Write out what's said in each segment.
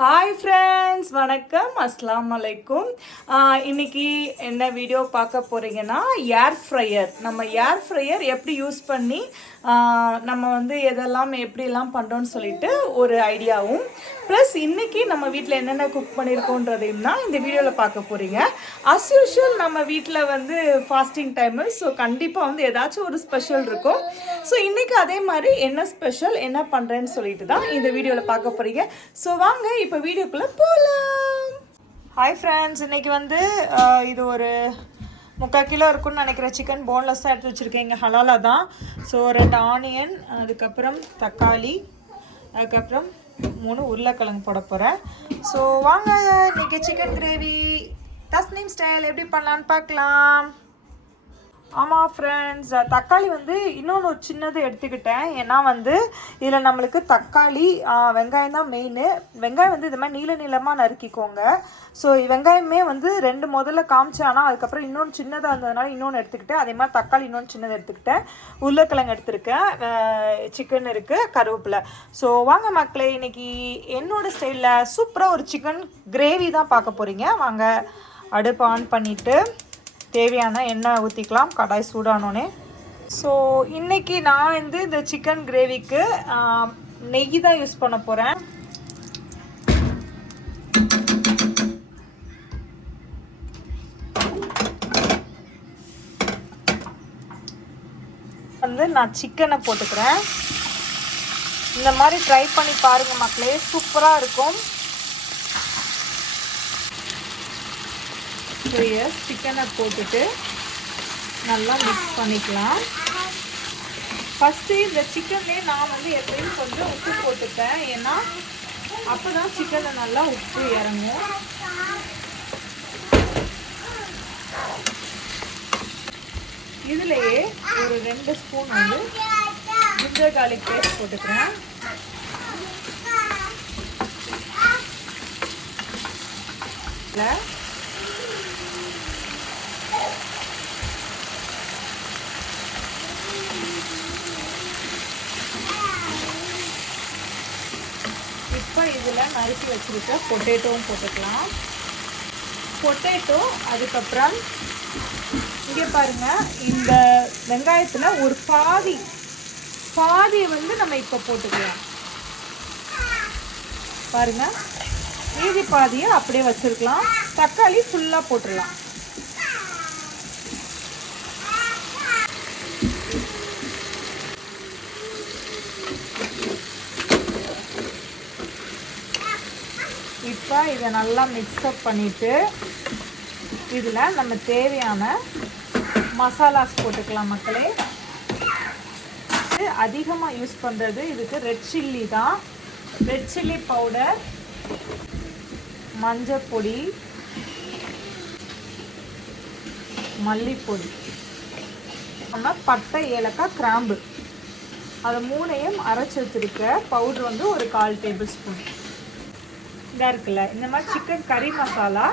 Hi friends, வணக்கம், அஸ்ஸலாமு அலைக்கும். இன்னைக்கு என்ன வீடியோ பார்க்க போகிறீங்கன்னா, ஏர் ஃப்ரையர். நம்ம ஏர் ஃப்ரையர் எப்படி யூஸ் பண்ணி நம்ம வந்து எதெல்லாம் எப்படிலாம் பண்ணுறோன்னு சொல்லிட்டு ஒரு ஐடியாவும், ப்ளஸ் இன்றைக்கி நம்ம வீட்டில் என்னென்ன குக் பண்ணியிருக்கோன்றதையும் தான் இந்த வீடியோவில் பார்க்க போகிறீங்க. அஸ் யூஷுவல் நம்ம வீட்டில் வந்து ஃபாஸ்டிங் டைமு, ஸோ கண்டிப்பாக வந்து ஏதாச்சும் ஒரு ஸ்பெஷல் இருக்கும். ஸோ இன்றைக்கி அதே மாதிரி என்ன ஸ்பெஷல் என்ன பண்ணுறேன்னு சொல்லிட்டு தான் இந்த வீடியோவில் பார்க்க போகிறீங்க. ஸோ வாங்க இப்போ வீடியோக்குள்ளே போகலாம். ஹாய் ஃப்ரெண்ட்ஸ், இன்றைக்கி வந்து இது ஒரு 3/4 கிலோ இருக்குன்னு நினைக்கிறேன். சிக்கன் போன்லெஸ்ஸாக எடுத்து வச்சுருக்கேன், இங்கே ஹலாலாக தான். ஸோ 2 ஆனியன், அதுக்கப்புறம் தக்காளி, அதுக்கப்புறம் 3 உருளைக்கிழங்கு போட போகிறேன். ஸோ வாங்க இன்றைக்கி சிக்கன் கிரேவி தஸ்னீம் ஸ்டைல் எப்படி பண்ணலான்னு பார்க்கலாம். ஆமாம் ஃப்ரெண்ட்ஸ், தக்காளி வந்து இன்னொன்று ஒரு சின்னது எடுத்துக்கிட்டேன். ஏன்னா வந்து இதில் நம்மளுக்கு தக்காளி வெங்காயம் தான் மெயின். வெங்காயம் வந்து இது மாதிரி நீள நீளமாக நறுக்கிக்கோங்க. ஸோ வெங்காயமே வந்து 2 முதல்ல காமிச்சேன், ஆனால் அதுக்கப்புறம் இன்னொன்று சின்னதாக இருந்ததுனால இன்னொன்று எடுத்துக்கிட்டேன். அதே மாதிரி தக்காளி இன்னொன்று சின்னது எடுத்துக்கிட்டேன். உருளைக்கிழங்கு எடுத்துருக்கேன், சிக்கன் இருக்குது, கருவேப்பிலை. ஸோ வாங்க மக்களே, இன்றைக்கி என்னோடய ஸ்டைலில் சூப்பராக ஒரு சிக்கன் கிரேவி தான் பார்க்க போகிறீங்க. வாங்க அடுப்பு ஆன் பண்ணிவிட்டு தேவையான எண்ணெய் ஊற்றிக்கலாம், கடாய் சூடானோடனே. ஸோ இன்றைக்கி நான் வந்து இந்த சிக்கன் கிரேவிக்கு நெய் தான் யூஸ் பண்ண போகிறேன். வந்து நான் சிக்கனை போட்டுக்கிறேன். இந்த மாதிரி ட்ரை பண்ணி பாருங்கள் மக்களே, சூப்பராக இருக்கும். சிக்கனை போட்டுட்டு நல்லா மிக்ஸ் பண்ணிக்கலாம். ஃபஸ்ட்டு இந்த சிக்கன்லேயே நான் வந்து எப்பயும் கொஞ்சம் உப்பு போட்டுப்பேன், ஏன்னா அப்போ தான் சிக்கனில் நல்லா உப்பு இறங்கும். இதுலேயே ஒரு 2 ஸ்பூன் வந்து ஜிஞ்சர் கார்லிக் பேஸ்ட் போட்டுக்கிறேன். இப்போ இதில் நறுக்கி வச்சுருக்க பொட்டேட்டோவும் போட்டுக்கலாம். பொட்டேட்டோ, அதுக்கப்புறம் இங்கே பாருங்கள், இந்த வெங்காயத்தில் ஒரு பாதியை வந்து நம்ம இப்போ போட்டுக்கலாம். பாருங்கள், மீதி பாதியை அப்படியே வச்சுருக்கலாம். தக்காளி ஃபுல்லாக போட்டுடலாம். இப்போ இதை நல்லா மிக்ஸ்அப் பண்ணிவிட்டு இதில் நம்ம தேவையான மசாலாஸ் போட்டுக்கலாம் மக்களே. அதிகமாக யூஸ் பண்ணுறது இதுக்கு ரெட் சில்லி தான். ரெட் சில்லி பவுடர், மஞ்சள் பொடி, மல்லிப்பொடி, நம்ம பட்டை, ஏலக்காய், கிராம்பு, அதை 3ஐயும் அரைச்சி வச்சுருக்க பவுட்ரு வந்து ஒரு 1/4 டேபிள் ஸ்பூன் இதாக இருக்குல்ல. இந்த மாதிரி சிக்கன் கறி மசாலா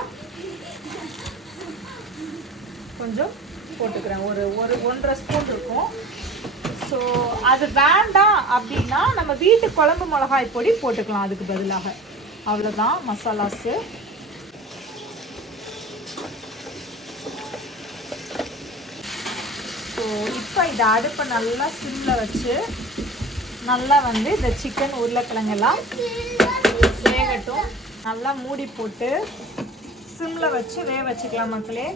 கொஞ்சம் போட்டுக்கிறேன், ஒரு 1.5 ஸ்பூன் இருக்கும். ஸோ அது வேண்டாம் அப்படின்னா நம்ம வீட்டு குழம்பு மிளகாய் பொடி போட்டுக்கலாம் அதுக்கு பதிலாக. அவ்வளோதான் மசாலாஸு. ஸோ இப்போ இதை அடுப்பை நல்லா சிம்மில் வச்சு நல்லா வந்து இந்த சிக்கன் உருளைக்கிழங்கெல்லாம் வேகட்டும். நல்லா மூடி போட்டு சிம்மில் வச்சு வேக வச்சுக்கலாம் மக்களே.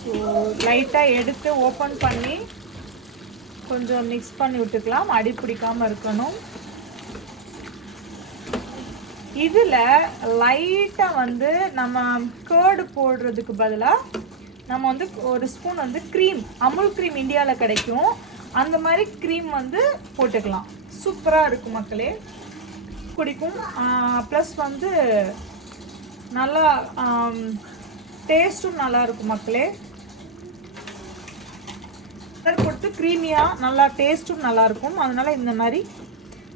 ஸோ லைட்டாக எடுத்து ஓப்பன் பண்ணி கொஞ்சம் மிக்ஸ் பண்ணி விட்டுக்கலாம், அடி பிடிக்காமல் இருக்கணும். இதில் லைட்டாக வந்து நம்ம கேர்டு போடுறதுக்கு பதிலாக நம்ம வந்து ஒரு ஸ்பூன் வந்து க்ரீம், அமுல் க்ரீம் இந்தியாவில் கிடைக்கும், அந்த மாதிரி க்ரீம் வந்து போட்டுக்கலாம். சூப்பராக இருக்கும் மக்களே, பிடிக்கும். ப்ளஸ் வந்து நல்லா டேஸ்ட்டும் நல்லாயிருக்கும் மக்களே. கொடுத்து க்ரீமியாக நல்லா டேஸ்ட்டும் நல்லாயிருக்கும். அதனால் இந்த மாதிரி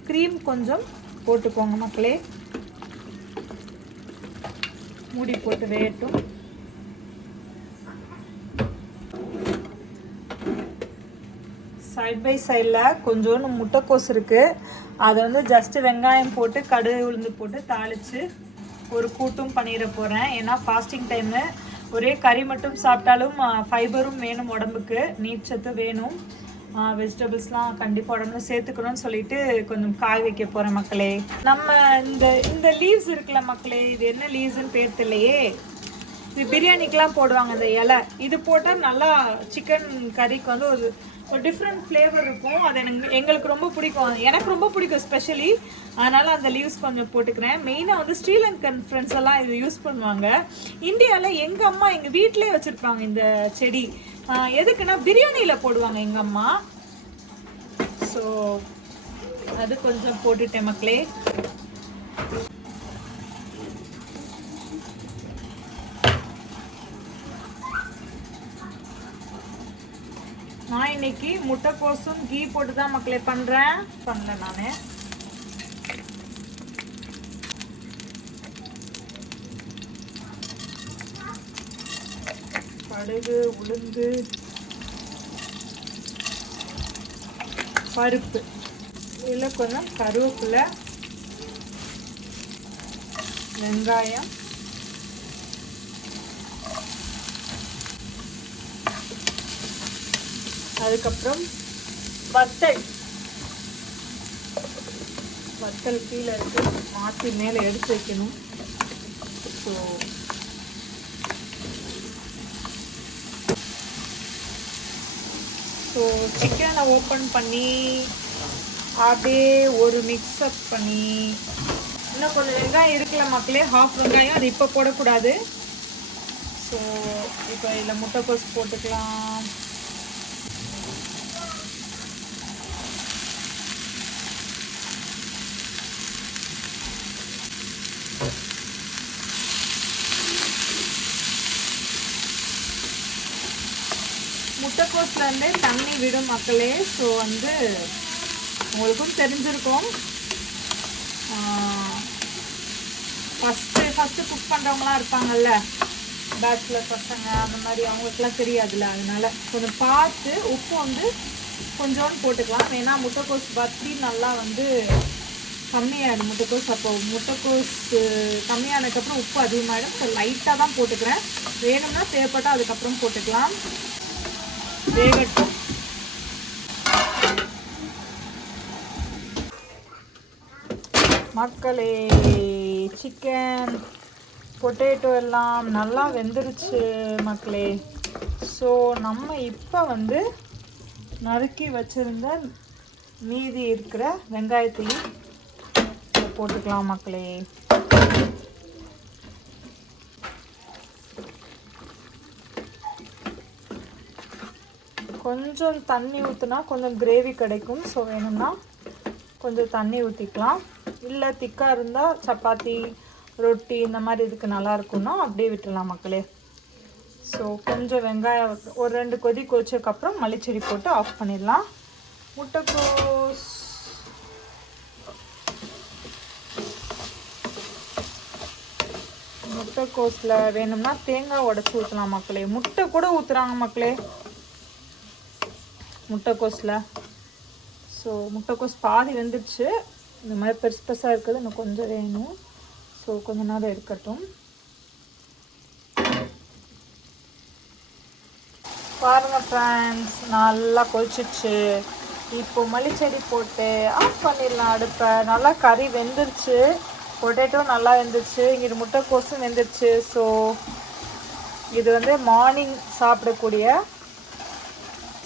க்ரீம் கொஞ்சம் போட்டுக்கோங்க மக்களே. மூடி போட்டு வேகட்டும். சைட் பை சைடில் கொஞ்சோண்டு முட்டைக்கோஸ் இருக்குது, அதை வந்து ஜஸ்ட்டு வெங்காயம் போட்டு கடுகு உளுந்து போட்டு தாளித்து ஒரு கூட்டும் பண்ணிட போகிறேன். ஏன்னா ஃபாஸ்டிங் டைமு ஒரே கறி மட்டும் சாப்பிட்டாலும் ஃபைபரும் வேணும், உடம்புக்கு நீர்ச்சத்து வேணும், வெஜிடபிள்ஸ்லாம் கண்டிப்பாக உடம்புல சேர்த்துக்கணும்னு சொல்லிட்டு கொஞ்சம் காய வைக்க போகிறேன் மக்களே. நம்ம இந்த இந்த லீவ்ஸ் இருக்குல்ல மக்களே, இது என்ன லீவ்ஸ்ன்னு பேர் தெரியலையே, இது பிரியாணிக்கெலாம் போடுவாங்க இந்த இலை. இது போட்டால் நல்லா சிக்கன் கறிக்கு வந்து ஒரு டிஃப்ரெண்ட் ஃப்ளேவர் இருக்கும். அது எங்களுக்கு ரொம்ப பிடிக்கும், எனக்கு ரொம்ப பிடிக்கும் ஸ்பெஷலி. அதனால் அந்த லீவ்ஸ் கொஞ்சம் போட்டுக்கிறேன். மெயினாக வந்து ஸ்ரீலங்கன் ஃப்ரெண்ட்ஸ் எல்லாம் இது யூஸ் பண்ணுவாங்க. இந்தியாவில் எங்கள் அம்மா எங்கள் வீட்டிலே வச்சுருப்பாங்க இந்த செடி. எதுக்குன்னா பிரியாணியில் போடுவாங்க எங்கள் அம்மா. ஸோ அது கொஞ்சம் போட்டுட்டேன் மக்களே. நான் இன்னைக்கு முட்டைக்கோசும் கீ போட்டு தான் மக்களே பண்ணுறேன். பண்ணல நான் கடுகு உளுந்து பருப்பு, இதில் கொஞ்சம் கருவேப்பிலை, வெங்காயம், அதுக்கப்புறம் வத்தல் கீழே இருக்கு, மாற்றி மேலே எடுத்து வைக்கணும். ஸோ சிக்கனை ஓப்பன் பண்ணி அப்படியே ஒரு மிக்ஸ்அப் பண்ணி, இன்னும் கொஞ்சம் வெங்காயம் இருக்குல்ல மக்களே, ஹாஃப் வெங்காயம், அது இப்போ போடக்கூடாது. ஸோ இப்போ இதில் முட்டைக்கோஸ் போட்டுக்கலாம். முட்டைக்கோஸ்லேருந்தே தண்ணி விடும் மக்களே. ஸோ வந்து உங்களுக்கும் தெரிஞ்சிருக்கும், ஃபஸ்ட்டு குக் பண்ணுறவங்களாம் இருப்பாங்கல்ல, பேச்சுலர் பசங்க அந்த மாதிரி, அவங்களுக்குலாம் தெரியாதுல்ல. அதனால கொஞ்சம் பார்த்து உப்பு வந்து கொஞ்சோண்டு போட்டுக்கலாம். ஏன்னா முட்டைக்கோஸ் பத்தி நல்லா வந்து கம்மியாகிடும் முட்டைக்கோஸ். அப்போ முட்டைக்கோஸ் கம்மியானதுக்கப்புறம் உப்பு அதிகமாகிடும். ஸோ லைட்டாக தான் போட்டுக்கிறேன், வேணும்னா தேவைப்பட்டால் அதுக்கப்புறம் போட்டுக்கலாம். வேகட்டும். மக்களே, சிக்கன் பொட்டேட்டோ எல்லாம் நல்லா வெந்துருச்சு மக்களே. ஸோ நம்ம இப்போ வந்து நறுக்கி வச்சுருந்த மீதி இருக்கிற வெங்காயத்தையும் போட்டுக்கலாம் மக்களே. கொஞ்சம் தண்ணி ஊற்றினா கொஞ்சம் கிரேவி கிடைக்கும். ஸோ வேணும்னா கொஞ்சம் தண்ணி ஊற்றிக்கலாம். இல்லை திக்காக இருந்தால் சப்பாத்தி ரொட்டி இந்த மாதிரி இதுக்கு நல்லா இருக்கும்னா அப்படியே விட்டுடலாம் மக்களே. ஸோ கொஞ்சம் வெங்காயம் ஒரு 2 கொதி கொதிச்சதுக்கப்புறம் மல்லிச்செடி போட்டு ஆஃப் பண்ணிடலாம். முட்டைக்கோஸில் வேணும்னா தேங்காய் உடச்சி ஊற்றலாம் மக்களே. முட்டை கூட ஊற்றுறாங்க மக்களே முட்டைக்கோஸில். ஸோ முட்டைக்கோஸ் பாதி வெந்துடுச்சு. இந்த மாதிரி பெருசு பெருசாக இருக்குது, இன்னும் கொஞ்சம் வேணும். ஸோ கொஞ்ச நேரம் இருக்கட்டும். பாருங்கள் ஃப்ரெண்ட்ஸ், நல்லா கொதிச்சிச்சு. இப்போ மல்லிச்செடி போட்டு ஆஃப் பண்ணிடலாம் அடுப்பை. நல்லா கறி வெந்துருச்சு, பொட்டேட்டோ நல்லா வெந்துருச்சு, இங்கே முட்டைக்கோஸும் வெந்துருச்சு. ஸோ இது வந்து மார்னிங் சாப்பிடக்கூடிய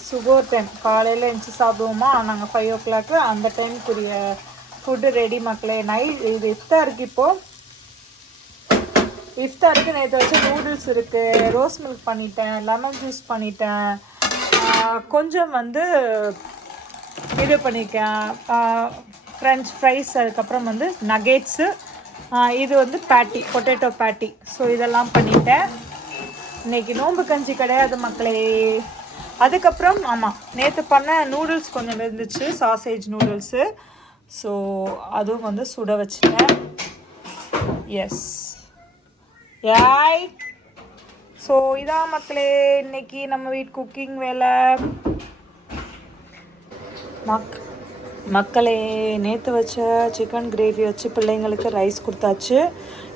சுகர் டைம். காலையில் எழுந்துச்சி சாப்பிடுவோமா நாங்கள் 5 o'clock, அந்த டைமுக்குரிய ஃபுட்டு ரெடி மக்களே. இது இஃப்தாருக்கு. இப்போது இஃப்தாருக்கு நேற்று வச்ச நூடுல்ஸ் இருக்குது, ரோஸ் மில்க் பண்ணிட்டேன், லெமன் ஜூஸ் பண்ணிட்டேன், கொஞ்சம் வந்து இது பண்ணியிருக்கேன் ஃப்ரெஞ்ச் ஃப்ரைஸ், அதுக்கப்புறம் வந்து நகேட்ஸு, இது வந்து பேட்டி, பொட்டேட்டோ பேட்டி. ஸோ இதெல்லாம் பண்ணிட்டேன். இன்றைக்கி நோம்பு கஞ்சி கிடையாது மக்களே. அதுக்கப்புறம் ஆமாம், நேற்று பண்ண நூடுல்ஸ் கொஞ்சம் இருந்துச்சு, சாசேஜ் நூடுல்ஸு. ஸோ அதுவும் வந்து சுட வச்சுட்டேன். எஸ் யாய். ஸோ இதான் மக்களே இன்னைக்கு நம்ம வீட்டு குக்கிங் வேலை. மக்களே, நேற்று வச்ச சிக்கன் கிரேவி வச்சு பிள்ளைங்களுக்கு ரைஸ் கொடுத்தாச்சு.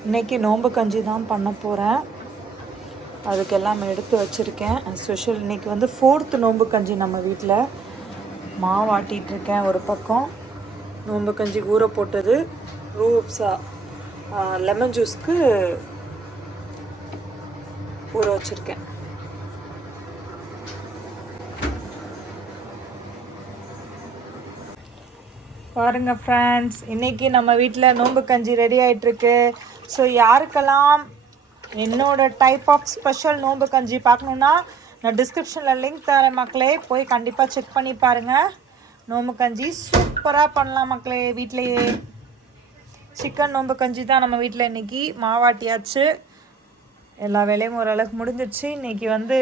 இன்றைக்கி நோம்பு கஞ்சி தான் பண்ண போகிறேன். அதுக்கெல்லாம் எடுத்து வச்சுருக்கேன். ஸ்பெஷல் இன்றைக்கி வந்து 4th நோம்பு கஞ்சி நம்ம வீட்டில். மாவு ஆட்டிகிட்ருக்கேன். ஒரு பக்கம் நோம்பு கஞ்சி ஊற போட்டது, ரூப்ஸா லெமன் ஜூஸ்க்கு ஊற வச்சுருக்கேன். பாருங்கள் ஃப்ரெண்ட்ஸ், இன்றைக்கி நம்ம வீட்டில் நோம்பு கஞ்சி ரெடி ஆகிட்டுருக்கு. ஸோ யாருக்கெல்லாம் என்னோடய டைப் ஆஃப் ஸ்பெஷல் நோம்பு கஞ்சி பார்க்கணுன்னா நான் டிஸ்கிரிப்ஷனில் லிங்க் தரேன் மக்களே. போய் கண்டிப்பாக செக் பண்ணி பாருங்கள். நோம்பு கஞ்சி சூப்பராக பண்ணலாம் மக்களே. வீட்டிலையே சிக்கன் நோம்பு கஞ்சி தான் நம்ம வீட்டில் இன்றைக்கி. மாவாட்டியாச்சு, எல்லா வேலையும் ஓரளவுக்கு முடிஞ்சிடுச்சு. இன்றைக்கி வந்து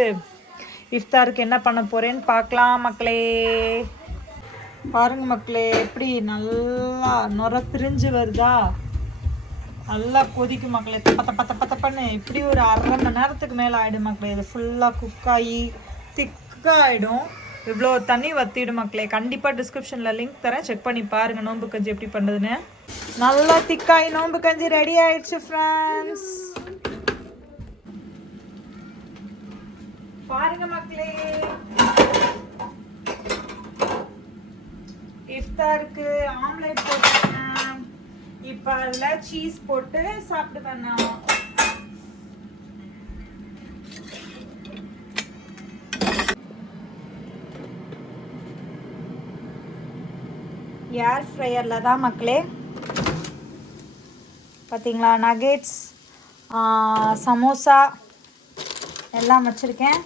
இஃப்தாருக்கு என்ன பண்ண போகிறேன்னு பார்க்கலாம் மக்களே. பாருங்க மக்களே, எப்படி நல்லா நுர பிரிஞ்சு வருதா. நல்லா கொதிக்கும் மக்களே, தப்பன்னு. இப்படி ஒரு 1/2 மணி நேரத்துக்கு மேலே ஆகிடும் மக்களே. இது ஃபுல்லாக குக்காகி திக்காக ஆகிடும். இவ்வளோ தண்ணி வற்றிடும் மக்களே. கண்டிப்பாக டிஸ்கிரிப்ஷனில் லிங்க் தரேன், செக் பண்ணி பாருங்கள் நோம்பு கஞ்சி எப்படி பண்ணுறதுன்னு. நல்லா திக்காகி நோம்பு கஞ்சி ரெடி ஆயிடுச்சு ஃப்ரெண்ட்ஸ். பாருங்க மக்களே, இஃப்தாருக்கு ஆம்லேட் போட்டுருக்கேன். இப்போ அதில் சீஸ் போட்டு சாப்பிடுவேன் நான். ஏர் ஃப்ரையரில் தான் மக்களே. பார்த்தீங்களா, நகெட்ஸ், சமோசா எல்லாம் வச்சுருக்கேன்.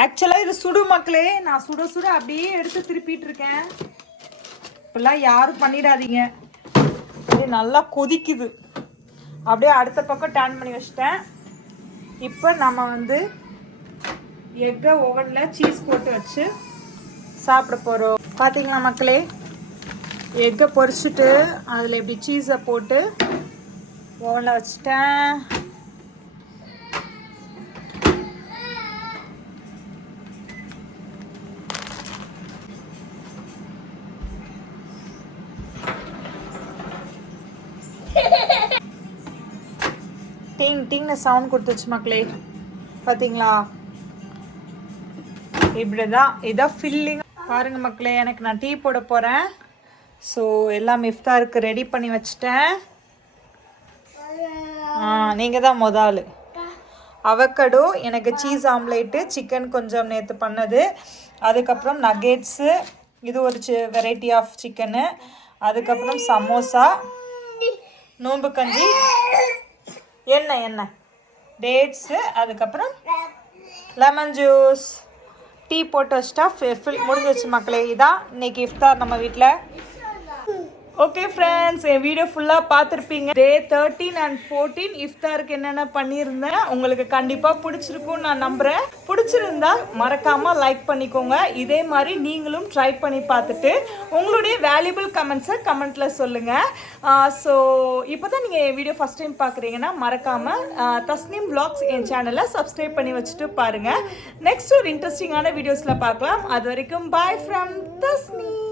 ஆக்சுவலாக இது சுடு மக்களே. நான் சுட அப்படியே எடுத்து திருப்பிட்டு இருக்கேன். இப்பெல்லாம் யாரும் பண்ணிடாதீங்க. இது நல்லா கொதிக்குது. அப்படியே அடுத்த பக்கம் டர்ன் பண்ணி வச்சிட்டேன். இப்போ நம்ம வந்து எக்கை ஓவனில் சீஸ் போட்டு வச்சு சாப்பிட போகிறோம். பார்த்தீங்களா மக்களே, எக்கை பொரிச்சிட்டு அதில் இப்படி சீஸை போட்டு ஓவனில் வச்சுட்டேன். டிங் டிங்னு சவுண்ட் கொடுத்துச்சு மக்களே. பார்த்தீங்களா, இப்படிதான். இதான் ஃபில்லிங். பாருங்க மக்களே, எனக்கு நான் டீ போட போகிறேன். ஸோ எல்லாம் இஃப்தாருக்கு ரெடி பண்ணி வச்சுட்டேன். நீங்கள் தான் முதல். அவக்கடோ, எனக்கு சீஸ் ஆம்லேட்டு, சிக்கன் கொஞ்சம் நேற்று பண்ணது, அதுக்கப்புறம் நகெட்ஸு, இது ஒரு வெரைட்டி ஆஃப் சிக்கனு, அதுக்கப்புறம் சமோசா, நோம்பு கஞ்சி, எண்ணெய் டேட்ஸு, அதுக்கப்புறம் லெமன் ஜூஸ், டீ போட்டு வச்சுட்டா முடிஞ்சு வச்சு மக்களே. இதான் இன்னைக்கு இஃப்தார் நம்ம வீட்டில். ஓகே ஃப்ரெண்ட்ஸ், என் வீடியோ ஃபுல்லாக பார்த்துருப்பீங்க. டே 13 and 14 இஃப்தாருக்கு என்னென்ன பண்ணியிருந்தேன். உங்களுக்கு கண்டிப்பாக பிடிச்சிருக்கும்னு நான் நம்புகிறேன். பிடிச்சிருந்தா மறக்காமல் லைக் பண்ணிக்கோங்க. இதே மாதிரி நீங்களும் ட்ரை பண்ணி பார்த்துட்டு உங்களுடைய வேல்யூபிள் கமெண்ட்ஸை கமெண்ட்டில் சொல்லுங்கள். ஸோ இப்போ தான் நீங்கள் என் வீடியோ ஃபஸ்ட் டைம் பார்க்குறீங்கன்னா மறக்காமல் தஸ்னீம் vlogs என் சேனலை சப்ஸ்கிரைப் பண்ணி வச்சுட்டு பாருங்கள். நெக்ஸ்ட் ஒரு இன்ட்ரெஸ்டிங்கான வீடியோஸில் பார்க்கலாம். அது வரைக்கும் பாய் ஃப்ரம் தஸ்னீம்.